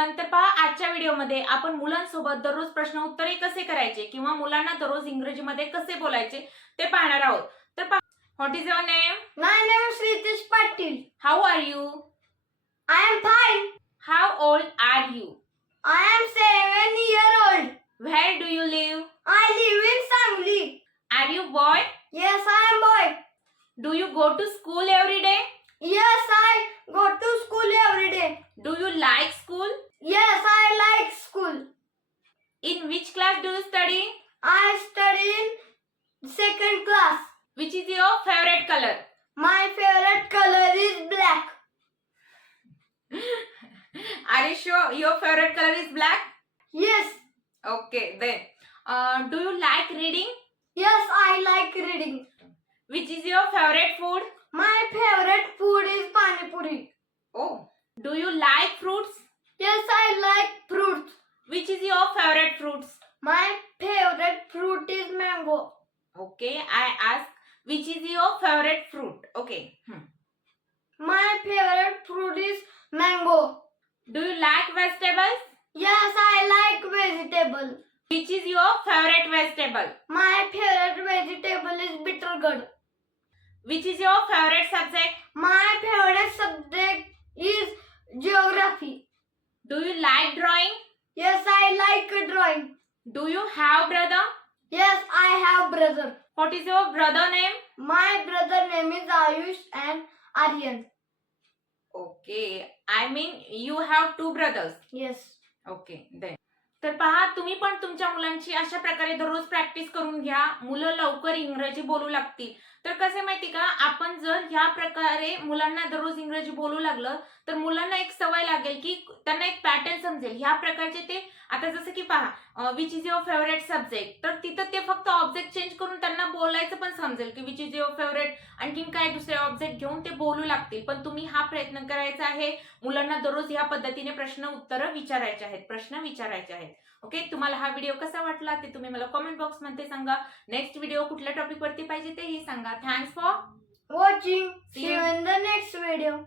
Everyone. तर पहा, आजच्या व्हिडिओमध्ये आपण मुलांसोबत दररोज प्रश्न उत्तरे कसे करायचे किंवा मुलांना दररोज इंग्रजीमध्ये कसे बोलायचे ते पाहणार आहोत. तर पहा, what is your name? My name is Ritesh Patil. How are you? I am fine. How old are you? I am 7 years old. Where do you live? I live in Sangli. Are you boy? Yes, I am boy. Do you go to school every day? Yes, I go to school every day. Do you like school? Yes, I like school. In which class do you study? I study in 2nd class. Which is your favourite colour? My favorite color is black. Are you sure your favourite colour is black? Yes. Okay, then do you like reading? Yes, I like reading. Which is your favorite food? My favorite food is pani puri. Oh, do you like fruits? Yes, I like fruits. Which is your favorite fruits? My favorite fruit is mango. Okay, I ask which is your favorite fruit? Okay. My favorite fruit is mango. Do you like vegetables? Yes, I like vegetable. Which is your favorite vegetable? My favorite vegetable is bitter gourd. Which is your favorite subject? My favorite subject is geography. Do you like drawing? Yes, I like drawing. Do you have brother? Yes, I have brother. What is your brother name? My brother name is Ayush and Aryan. Okay, I mean you have two brothers. Yes. Okay then. तर पहा, तुम्ही पण तुमच्या मुलांची अशा प्रकारे दररोज practice करून घ्या. मुलं लवकर इंग्रजी बोलू लागतील. तर कसं माहिती का, आपण जर ह्या प्रकारे मुलांना दररोज इंग्रजी बोलू लागलं तर मुलांना एक सवय लागेल की त्यांना एक पॅटर्न समजेल. ह्या प्रकारचे ते आता जसं की पहा, which is your favourite subject, तर तिथं ते फक्त ऑब्जेक्ट चेंज करून त्यांना बोलायचं पण समजेल की विच इज युअर फेवरेट, आणखीन काय दुसरे ऑब्जेक्ट घेऊन ते बोलू लागतील. पण तुम्ही हा प्रयत्न करायचा आहे, मुलांना दररोज ह्या पद्धतीने प्रश्न उत्तरं विचारायचे आहेत, प्रश्न विचारायचे आहेत. ओके, तुम्हाला हा व्हिडिओ कसा वाटला ते तुम्ही मला कमेंट बॉक्स मध्ये सांगा. नेक्स्ट व्हिडिओ कुठल्या टॉपिक वरती पाहिजे तेही सांगा. Thanks for Watching. See See you. you in the next video.